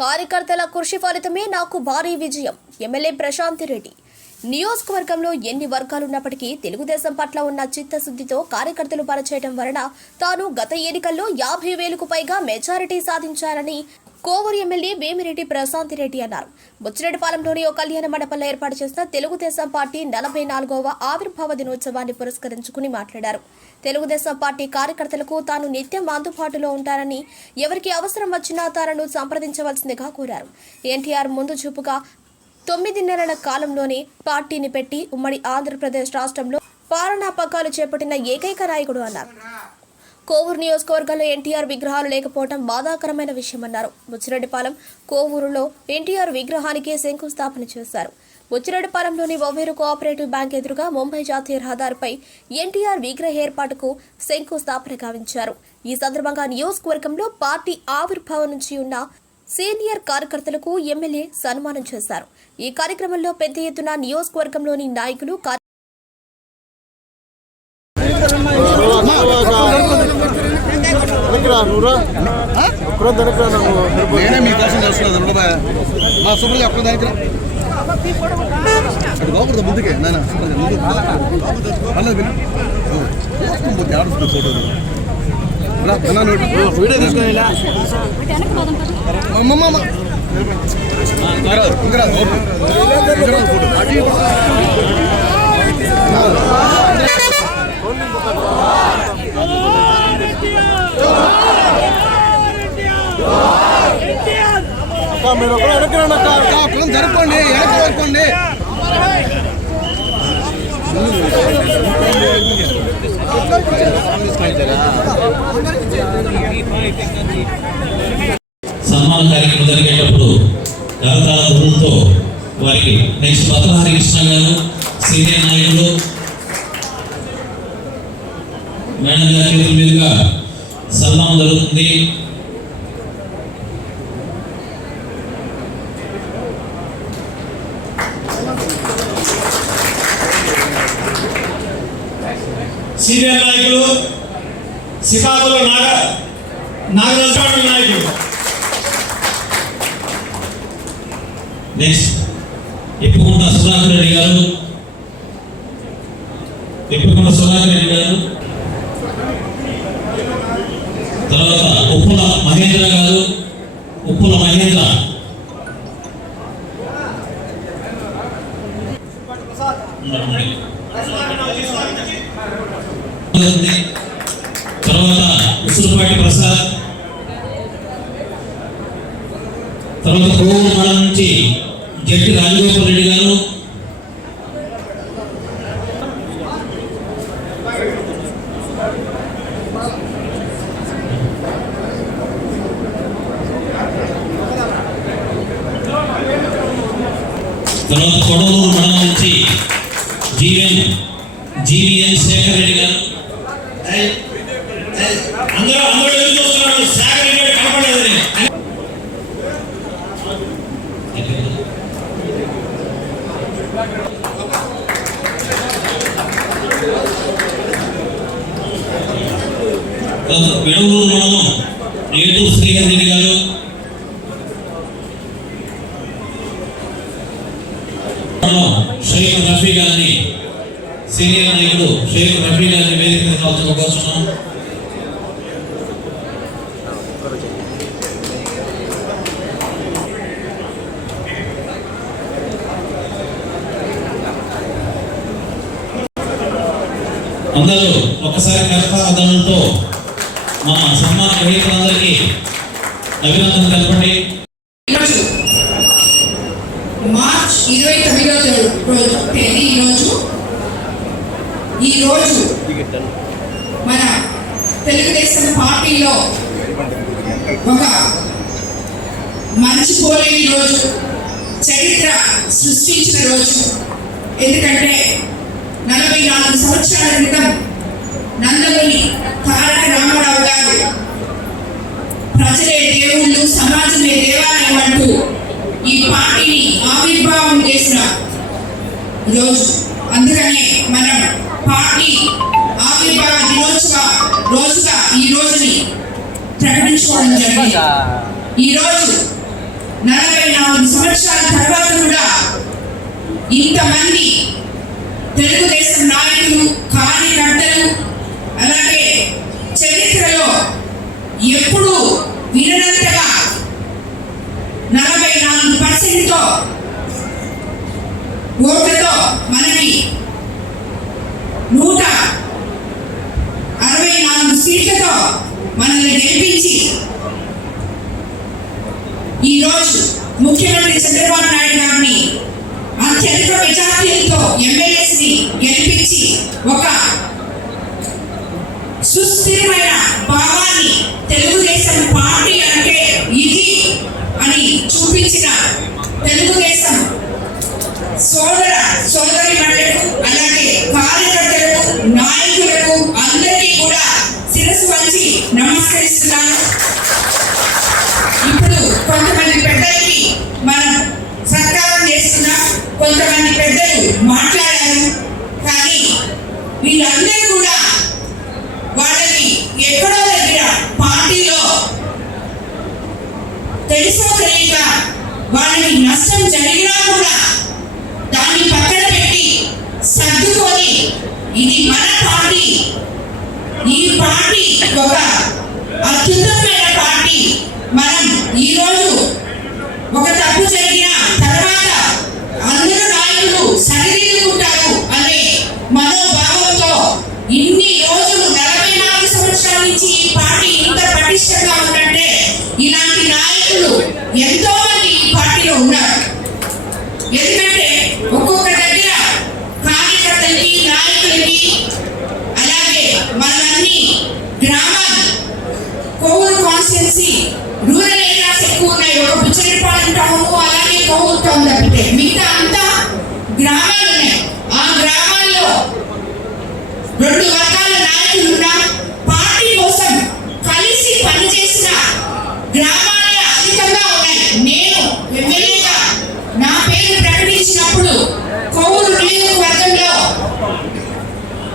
కార్యకర్తల కృషి ఫలితమే నాకు భారీ విజయం. ఎమ్మెల్యే ప్రశాంత్ రెడ్డి. నియోజకవర్గంలో ఎన్ని వర్గాలున్నప్పటికీ తెలుగుదేశం పట్ల ఉన్న చిత్తశుద్ధితో కార్యకర్తలు పనిచేయడం వలన తాను గత ఎన్నికల్లో 50,000కు పైగా మెజారిటీ సాధించారని కోవూరు ఎమ్మెల్యే వేమిరెడ్డి ప్రశాంత్ రెడ్డి అన్నారు. బుచ్చిరెడ్డిపాలెంలోని ఓ కళ్యాణ మండపంలో ఏర్పాటు చేసిన తెలుగుదేశం పార్టీ 44వ ఆవిర్భావ దినోత్సవాన్ని పురస్కరించుకుని మాట్లాడారు. తెలుగుదేశం పార్టీ కార్యకర్తలకు తాను నిత్యం అందుబాటులో ఉంటారని, ఎవరికి అవసరం వచ్చినా తనను సంప్రదించవలసిందిగా కోరారు. ఎన్టీఆర్ ముందు చూపుగా 9 నెలల కాలంలోనే పార్టీని పెట్టి ఉమ్మడి ఆంధ్రప్రదేశ్ రాష్ట్రంలో పాలనా పగ్గాలు చేపట్టిన ఏకైక నాయకుడు అన్నారు. కోవూరు నియోజకవర్గంలో ఎన్టీఆర్ విగ్రహాలు లేకపోవడం బాధాకరమైన విషయమన్నారు. బుచ్చిరెడ్డిపాలెం, కోవూరులో ఎన్టీఆర్ విగ్రహానికి శంకుస్థాపన చేశారు. బుచ్చిరెడ్డిపాలెంలోని ఒవేరు కోఆపరేటివ్ బ్యాంక్ ఎదురుగా ముంబై జాతీయ రహదారిపై ఎన్టీఆర్ విగ్రహ ఏర్పాటుకు శంకుస్థాపన గావించారు. ఈ సందర్భంగా నియోజకవర్గంలో పార్టీ ఆవిర్భావం నుంచి ఉన్న సీనియర్ కార్యకర్తలకు ఎమ్మెల్యే సన్మానం చేశారు. ఈ కార్యక్రమంలో పెద్ద ఎత్తున నియోజకవర్గంలోని నాయకులు వీడియో తీసుకొని మీరు జరుపుకోండి, జరుపుకోండి. సన్మాన కార్యక్రమం జరిగేటప్పుడు కరతాళ ధ్వనులతో వారికి నెక్స్ట్ పత్రహారి కృష్ణ గారు సీనియర్ నాయకులు మేడం గారి చేతుల మీదుగా సన్మానం జరుగుతుంది. సీనియర్ నాయకులు శ్రీకాకుళం నాగరాజు నాయకులు. నెక్స్ట్ ఇప్పుకుంట సుధాకర్ రెడ్డి గారు, తర్వాత ఉప్పుల మహేంద్ర గారు, ఉప్పుల మహేంద్ర, తర్వాత ఉసురుపాటి ప్రసాద్, తర్వాత కోవూరు మండలం నుంచి జట్టి రాజగోపాల్ రెడ్డి గారు, తర్వాత కొడవూరు మండలం నుంచి జీవీఎన్ శేఖర్ రెడ్డి గారు. అందరూ ఎదురు చూస్తున్నారు, శేఖర్ రెడ్డి కనపడలేదని. వెడవూరు మండలం ఏటూరు శ్రీహర్ రెడ్డి గారు, షేక్ రఫీ గారిని సీనియర్ నాయకుడు షేక్ రఫీ గారిని వేదిక మీద రావాల్సిన కోరుతున్నాం. అందరూ ఒక్కసారి కరతాళధ్వనులతో మా సన్మాన గ్రహీతలందరికీ అభినందనలు తెలపండి. మార్చ్ 29వ తేదీ ఈరోజు మన తెలుగుదేశం పార్టీలో ఒక మర్చిపోలేని రోజు, చరిత్ర సృష్టించిన రోజు. ఎందుకంటే 44 సంవత్సరాల క్రితం నందమూరి తారక రామారావు గారు ప్రజలే దేవుళ్ళు, సమాజమే దేవాలయం అంటూ ఈ పార్టీని ఆవిర్భావం చేసిన రోజు. అందుకనే మనం పార్టీ ఆవిర్భావ దినోత్సవ రోజుగా ఈ రోజుని ప్రకటించుకోవడం జరిగింది. ఈ రోజు 44 సంవత్సరాల తర్వాత కూడా ఇంతమంది తెలుగుదేశం నాయకులు, కార్యకర్తలు, అలాగే చరిత్రలో ఎప్పుడు విననంతగా 44% ఓట్లతో మనకి 164 సీట్లతో మనల్ని గెలిపించి ఈరోజు ముఖ్యమంత్రి చంద్రబాబు నాయుడు గారిని అత్యధిక మెజార్టీలతో ఎమ్మెల్యేస్ని గెలిపించి ఒక సుస్థిరమైన భావాన్ని తెలుగుదేశం పార్టీ అంటే ఇది అని చూపించిన తెలుగుదేశం సోదరిమణులకు, అలాగే కార్యకర్తలకు, నాయకులకు అందరికీ కూడా శిరస్సు వంచి నమస్కరిస్తున్నాను. ఇప్పుడు కొంతమంది పెద్దలకి మనం సత్కారం చేస్తున్నాం, కొంతమంది పెద్దలు మాట్లాడారు. కానీ వీళ్ళందరూ కూడా వాళ్ళకి ఎక్కడో దగ్గర పార్టీలో తెలుసో తెలియక వాళ్ళకి నష్టం జరిగినా కూడా దాన్ని పక్కన పెట్టి సర్దుకొని ఇది మన పార్టీ, ఈ పార్టీ ఒక అత్యుత్తమైన పార్టీ, మనం ఈరోజు ఒక తప్పు జరిగిన తర్వాత అందరూ నాయకులు సరిదిద్దుకుంటారు అనే మనోభావంతో ఇన్ని రోజులు 44 సంవత్సరాల నుంచి ఈ పార్టీ ఇంత పటిష్టంగా ఉందంటే ఇలాంటి నాయకులు ఎంతో మంది ఈ పార్టీలో ఉన్నారు. ఎందుకంటే ఒక్కొక్క దగ్గర కార్యకర్తలకి, నాయకులకి, అలాగే మనమన్ని గ్రామాలు, కోవూరు కాన్స్టిట్యున్సీ, రూరల్ ఏరియాస్ ఎక్కువ ఉన్నాయి. ఒక బుచ్చరిపాలెం టౌన్, అలాగే కోవూరు టౌన్ తప్పితే మిగతా అంతా గ్రామాలు ఉన్నాయి. ఆ గ్రామాల్లో 2 వర్గాల నాయకులు ఉన్న పార్టీ కోసం కలిసి పనిచేసిన గ్రామాలే అధికంగా ఉన్నాయి. నేను ఎమ్మెల్యేగా నా పేరు ప్రకటించినప్పుడు కోవూరు నియోజకవర్గంలో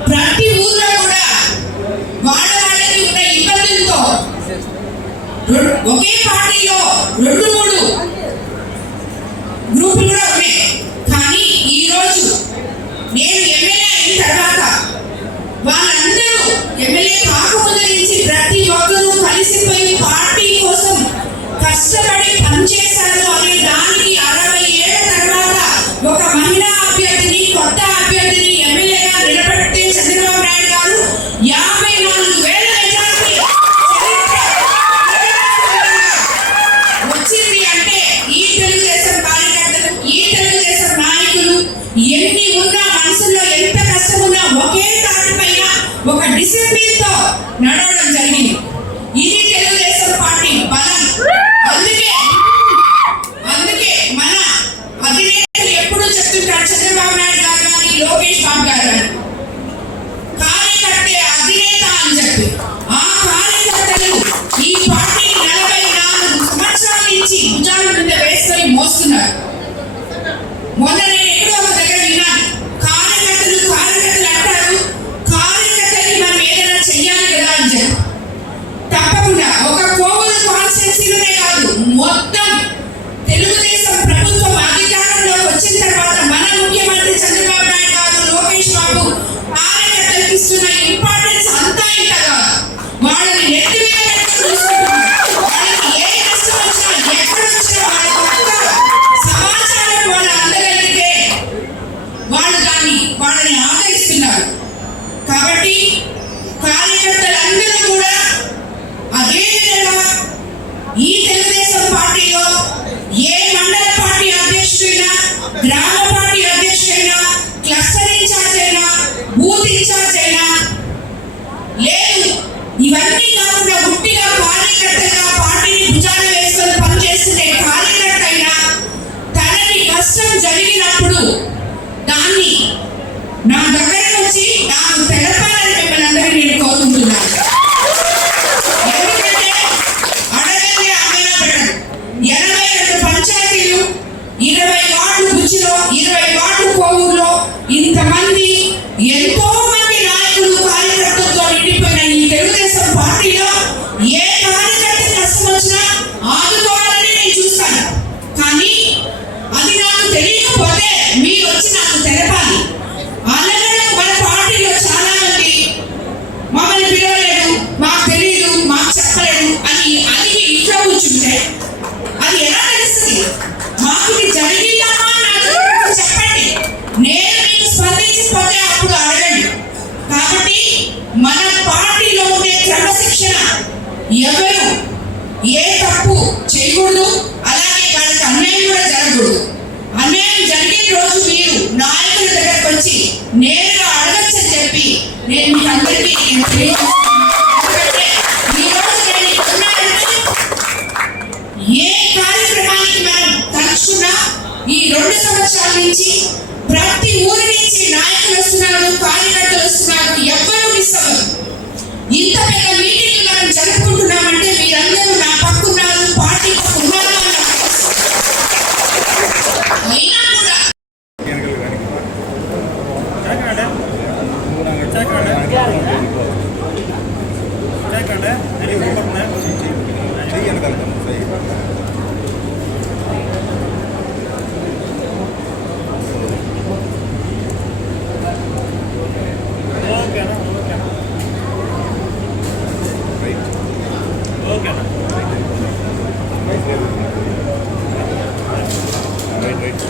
ప్రతి ఊర్లో కూడా వాళ్ళకి ఉన్న ఇబ్బందులతో ఒకే పార్టీలో 2-3 గ్రూపులు కూడా ఉన్నాయి. కానీ ఈరోజు నేను ఎమ్మెల్యే అయిన తర్వాత వాళ్ళందరూ ఎమ్మెల్యే కాకముందు నుంచి ప్రతి ఒక్కరూ కలిసిపోయి పార్టీ కోసం కష్టపడి పనిచేశారు అనే దానికి 60 ఏళ్ల తర్వాత ఒక మహిళా అభ్యర్థిని, కొత్త అభ్యర్థిని ఎమ్మెల్యేగా నిలబెడితే చంద్రబాబు నాయుడు గారు 54,000 మెజారిటీ వచ్చింది అంటే ఈ తెలుగుదేశం కార్యకర్తలు, ఈ తెలుగుదేశం నాయకులు ఎన్ని ఉన్నా, మనసులో ఎంత కష్టం ఉన్నా ఒకే తాటి పైన ఒక డిసిప్లిన్ తో నడవడం జరిగింది. ఇది తెలుగుదేశం పార్టీ బలం. అందుకే మన అధినేతలు ఎప్పుడూ చెప్తుంటారు, చంద్రబాబు నాయుడు గారు కానీ, లోకేష్ బాబు గారు కానీ, కార్యకర్తే అధినేత అని చెప్పి ఆ కార్యకర్తలు ఈ పార్టీ 44 సంవత్సరాల నుంచి భుజాల మీద వేసుకొని మోస్తున్నారు. మొన్న నేను ఎక్కడో ఒక దగ్గర విన్నాను, కార్యకర్తలు అంటారు, కార్యకర్తలకి మనం ఏదైనా చెయ్యాలి కదా అని చెప్పి. తప్పకుండా ఒక కోవూరు కాన్స్టిట్యున్సీలోనే కాదు, మొత్తం తెలుగుదేశం ప్రభుత్వం అధికారంలోకి వచ్చిన తర్వాత మన ముఖ్యమంత్రి చంద్రబాబు నాయుడు గారు, లోకేష్ బాబు కార్యకర్తలకు ఇస్తున్న ఇంపార్టెన్స్ అంతా ఇంత కాదు. వాళ్ళని ఎత్తి మీద చూసుకుంటున్నారు. వాళ్ళకి ఏ కష్టం వచ్చినా, ఎక్కడ వచ్చినా వాళ్ళకి ఒక్క సమాచారం వాళ్ళు అందగలిగితే వాళ్ళని ఆదరిస్తున్నారు. కాబట్టి కార్యకర్తలందరూ కూడా అదే విధంగా ఈ తెలుగుదేశం పార్టీలో ఏ మండల పార్టీ అధ్యక్షుడైనా, గ్రామ పార్టీ అధ్యక్షుడైనా, క్లస్టర్ ఇన్ఛార్జ్ అయినా, బూత్ ఇన్ఛార్జ్ అయినా లేదు, ఇవన్నీ కాకుండా గుట్టిగా కార్యకర్తగా పార్టీని భుజాన వేసుకొని పనిచేస్తున్న కార్యకర్త అయినా తనకి కష్టం జరిగినప్పుడు దాన్ని నా దగ్గరకు వచ్చి నాకు తెలపాలని మిమ్మల్ని అందరినీ నేను కోరుకుంటున్నాను. ఎందుకంటే అడగండి అమ్మగా పెట్టదు. 82 పంచాయతీలు, 20 వార్డులు బుచ్చిలో, 20 వార్డులు కోవూరులో, ఇంతమంది ఎంతో మంది నాయకులు, కార్యకర్తలతో నిండిపోయిన ఈ తెలుగుదేశం పార్టీలో క్రమశిక్షణ, ఎవరు ఏ తప్పు చేయకూడదు, అలాగే వాళ్ళకి అన్యాయం కూడా జరగకూడదు. అన్యాయం జరిగిన రోజు మీరు నాయకుల దగ్గరకు వచ్చి నేరుగా అడగచ్చని చెప్పి నేను మీకు అందరికీ ఎందుకంటే ఈ రోజు నేను ఇక్కడ ఉన్నానంటే ఏ కార్యక్రమానికి మనం తలుచుకున్నా ఈ 2 సంవత్సరాల నుంచి ప్రతి ఊరి నుంచి నాయకులు వస్తున్నారు, కార్యకర్తలు వస్తున్నారు, ఎవ్వరూ మిస్ అవ్వరు. ఇంత పెద్ద మీటింగ్ మనం జరుపుకుంటున్నామంటే మీరందరూ నా పక్కున్నారు, పార్టీ పక్కున్నారు. అయినా కూడా రైట్